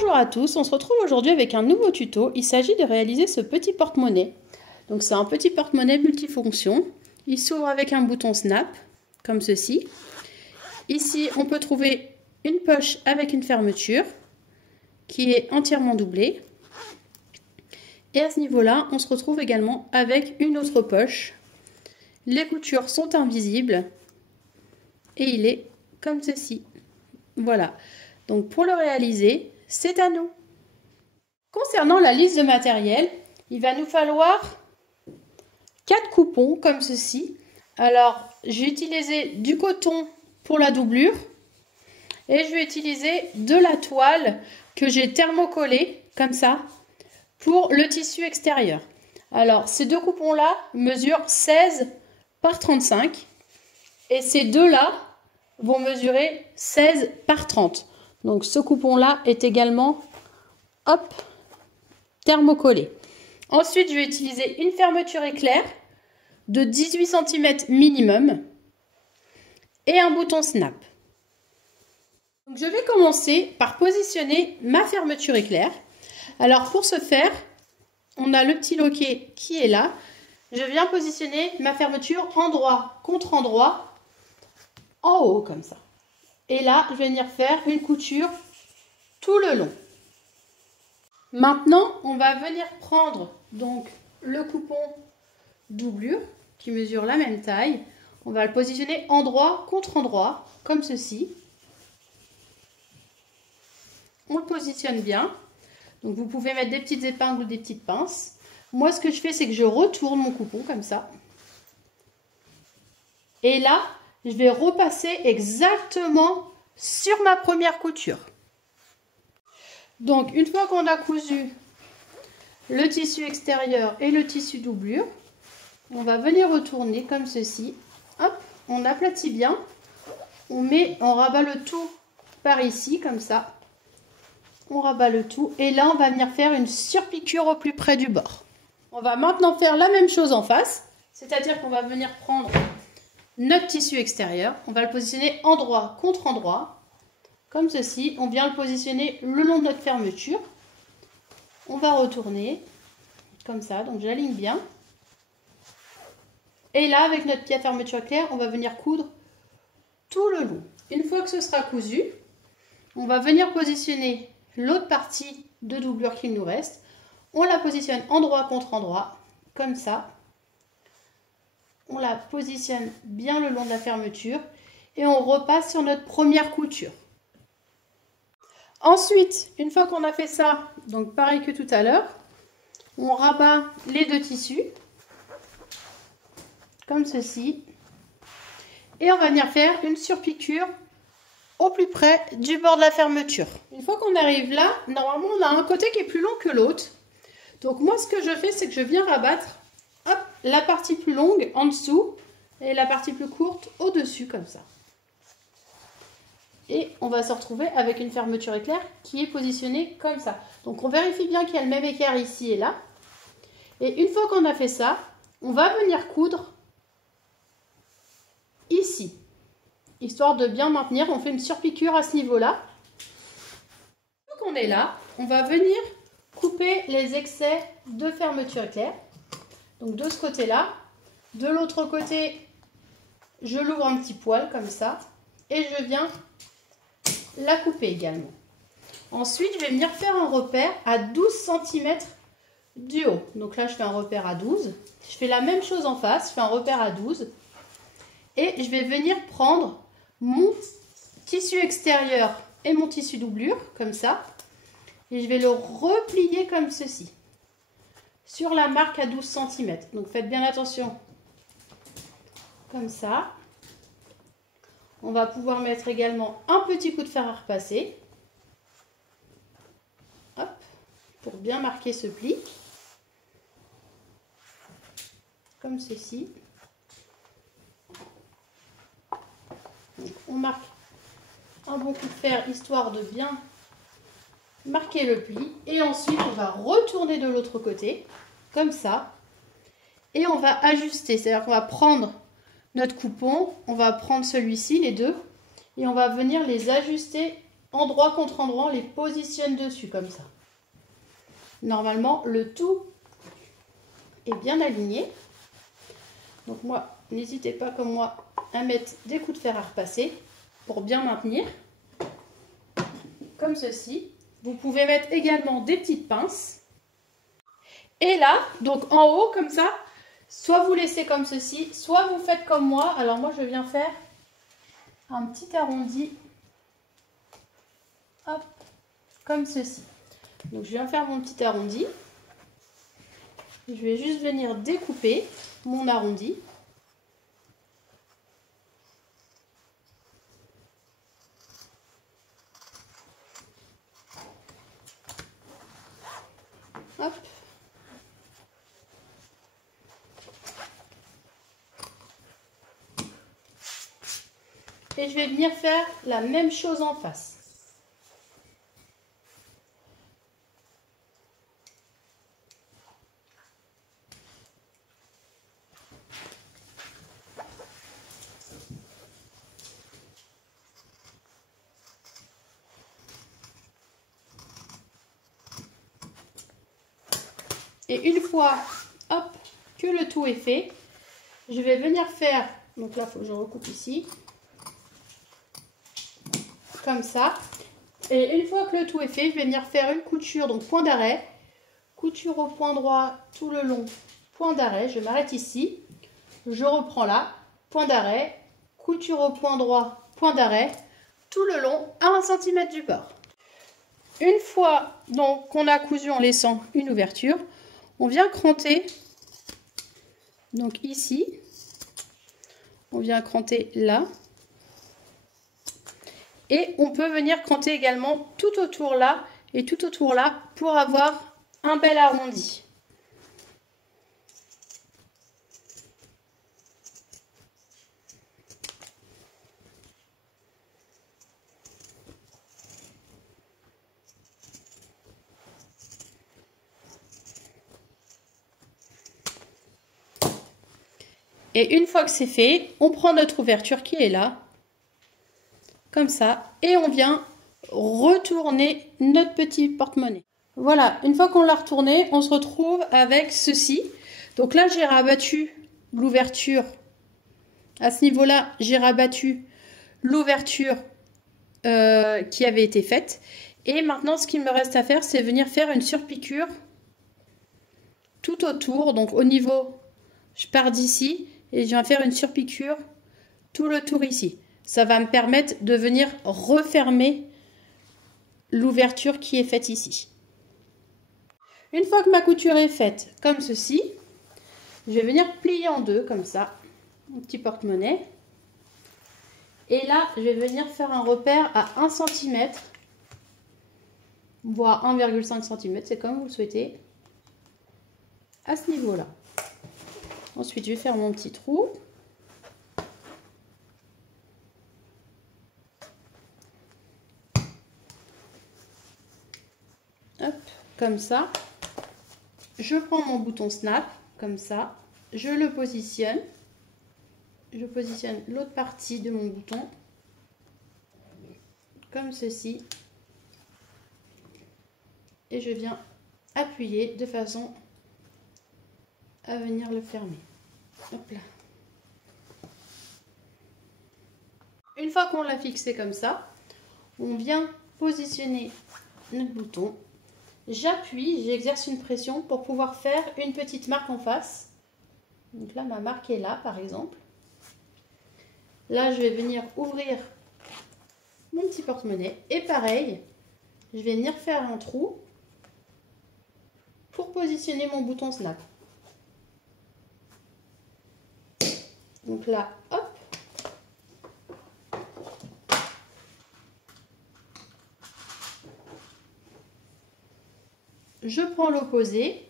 Bonjour à tous, on se retrouve aujourd'hui avec un nouveau tuto. Il s'agit de réaliser ce petit porte-monnaie. Donc c'est un petit porte-monnaie multifonction. Il s'ouvre avec un bouton snap, comme ceci. Ici, on peut trouver une poche avec une fermeture qui est entièrement doublée. Et à ce niveau-là, on se retrouve également avec une autre poche. Les coutures sont invisibles et il est comme ceci. Voilà. Donc pour le réaliser, c'est à nous. Concernant la liste de matériel, il va nous falloir 4 coupons comme ceci. Alors, j'ai utilisé du coton pour la doublure et je vais utiliser de la toile que j'ai thermocollée comme ça pour le tissu extérieur. Alors, ces deux coupons-là mesurent 16 par 35 et ces deux-là vont mesurer 16 par 30. Donc ce coupon-là est également thermocollé. Ensuite, je vais utiliser une fermeture éclair de 18 cm minimum et un bouton snap. Donc, je vais commencer par positionner ma fermeture éclair. Alors pour ce faire, on a le petit loquet qui est là. Je viens positionner ma fermeture endroit contre endroit en haut comme ça. Et là, je vais venir faire une couture tout le long. Maintenant, on va venir prendre donc le coupon doublure qui mesure la même taille. On va le positionner endroit contre endroit, comme ceci. On le positionne bien. Donc, vous pouvez mettre des petites épingles ou des petites pinces. Moi, ce que je fais, c'est que je retourne mon coupon comme ça. Et là, je vais repasser exactement sur ma première couture. Donc, une fois qu'on a cousu le tissu extérieur et le tissu doublure, on va venir retourner comme ceci. Hop, on aplatit bien. On rabat le tout par ici, comme ça. On rabat le tout. Et là, on va venir faire une surpiqûre au plus près du bord. On va maintenant faire la même chose en face. C'est-à-dire qu'on va venir prendre notre tissu extérieur, on va le positionner endroit contre endroit, comme ceci. On vient le positionner le long de notre fermeture. On va retourner, comme ça, donc j'aligne bien. Et là, avec notre petite fermeture éclair, on va venir coudre tout le long. Une fois que ce sera cousu, on va venir positionner l'autre partie de doublure qu'il nous reste. On la positionne endroit contre endroit, comme ça. On la positionne bien le long de la fermeture et on repasse sur notre première couture. Ensuite, une fois qu'on a fait ça, donc pareil que tout à l'heure, on rabat les deux tissus, comme ceci, et on va venir faire une surpiqûre au plus près du bord de la fermeture. Une fois qu'on arrive là, normalement on a un côté qui est plus long que l'autre. Donc moi ce que je fais, c'est que je viens rabattre la partie plus longue en dessous et la partie plus courte au-dessus comme ça. Et on va se retrouver avec une fermeture éclair qui est positionnée comme ça. Donc on vérifie bien qu'il y a le même écart ici et là. Et une fois qu'on a fait ça, on va venir coudre ici. Histoire de bien maintenir, on fait une surpiqûre à ce niveau-là. Donc on est là, on va venir couper les excès de fermeture éclair. Donc de ce côté-là, de l'autre côté, je l'ouvre un petit poil comme ça et je viens la couper également. Ensuite, je vais venir faire un repère à 12 cm du haut. Donc là, je fais un repère à 12. Je fais la même chose en face, je fais un repère à 12 et je vais venir prendre mon tissu extérieur et mon tissu doublure comme ça et je vais le replier comme ceci sur la marque à 12 cm. Donc faites bien attention. Comme ça. On va pouvoir mettre également un petit coup de fer à repasser. Hop, pour bien marquer ce pli. Comme ceci. Donc, on marque un bon coup de fer histoire de bien marquer le pli. Et ensuite, on va retourner de l'autre côté. Comme ça. Et on va ajuster. C'est-à-dire qu'on va prendre notre coupon, on va prendre celui-ci, les deux, et on va venir les ajuster endroit contre endroit, on les positionne dessus comme ça. Normalement, le tout est bien aligné. Donc moi, n'hésitez pas comme moi à mettre des coups de fer à repasser pour bien maintenir. Comme ceci. Vous pouvez mettre également des petites pinces. Et là, donc en haut comme ça, soit vous laissez comme ceci, soit vous faites comme moi. Alors moi, je viens faire un petit arrondi. Hop, comme ceci. Donc je viens faire mon petit arrondi. Je vais juste venir découper mon arrondi. Hop. Et je vais venir faire la même chose en face. Et une fois, hop, que le tout est fait, je vais venir faire, donc là, il faut que je recoupe ici, comme ça. Et une fois que le tout est fait, je vais venir faire une couture, donc point d'arrêt, couture au point droit tout le long, point d'arrêt, je m'arrête ici, je reprends là, point d'arrêt, couture au point droit, point d'arrêt, tout le long à 1 cm du bord. Une fois donc qu'on a cousu en laissant une ouverture, on vient cranter, donc ici, on vient cranter là, et on peut venir cranter également tout autour là et tout autour là pour avoir un bel arrondi. Et une fois que c'est fait, on prend notre ouverture qui est là, comme ça, et on vient retourner notre petit porte-monnaie. Voilà, une fois qu'on l'a retourné, on se retrouve avec ceci. Donc là, j'ai rabattu l'ouverture. À ce niveau-là, j'ai rabattu l'ouverture qui avait été faite. Et maintenant, ce qu'il me reste à faire, c'est venir faire une surpiqûre tout autour. Donc au niveau, je pars d'ici et je viens faire une surpiqûre tout le tour ici. Ça va me permettre de venir refermer l'ouverture qui est faite ici. Une fois que ma couture est faite comme ceci, je vais venir plier en deux comme ça, un petit porte-monnaie. Et là, je vais venir faire un repère à 1 cm, voire 1,5 cm, c'est comme vous le souhaitez, à ce niveau-là. Ensuite, je vais faire mon petit trou. Hop, comme ça. Je prends mon bouton snap, comme ça. Je le positionne. Je positionne l'autre partie de mon bouton, comme ceci. Et je viens appuyer de façon à venir le fermer. Hop là. Une fois qu'on l'a fixé comme ça, on vient positionner notre bouton. J'appuie, j'exerce une pression pour pouvoir faire une petite marque en face. Donc là, ma marque est là, par exemple. Là, je vais venir ouvrir mon petit porte-monnaie. Et pareil, je vais venir faire un trou pour positionner mon bouton snap. Donc là, hop. Je prends l'opposé.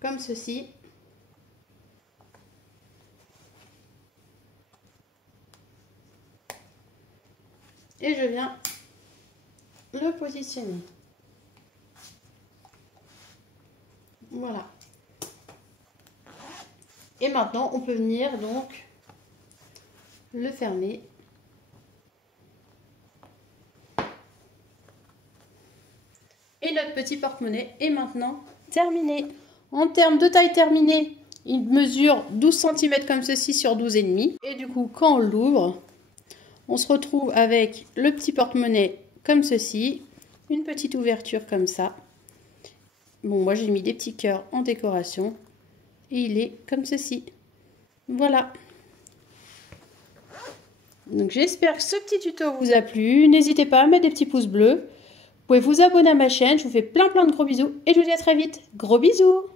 Comme ceci. Et je viens le positionner. Voilà. Et maintenant, on peut venir donc le fermer. Et notre petit porte-monnaie est maintenant terminé. En termes de taille terminée, il mesure 12 cm comme ceci sur 12,5. Et du coup, quand on l'ouvre, on se retrouve avec le petit porte-monnaie comme ceci. Une petite ouverture comme ça. Bon, moi j'ai mis des petits cœurs en décoration. Et il est comme ceci. Voilà. Donc j'espère que ce petit tuto vous a plu. N'hésitez pas à mettre des petits pouces bleus. Vous pouvez vous abonner à ma chaîne. Je vous fais plein de gros bisous. Et je vous dis à très vite. Gros bisous!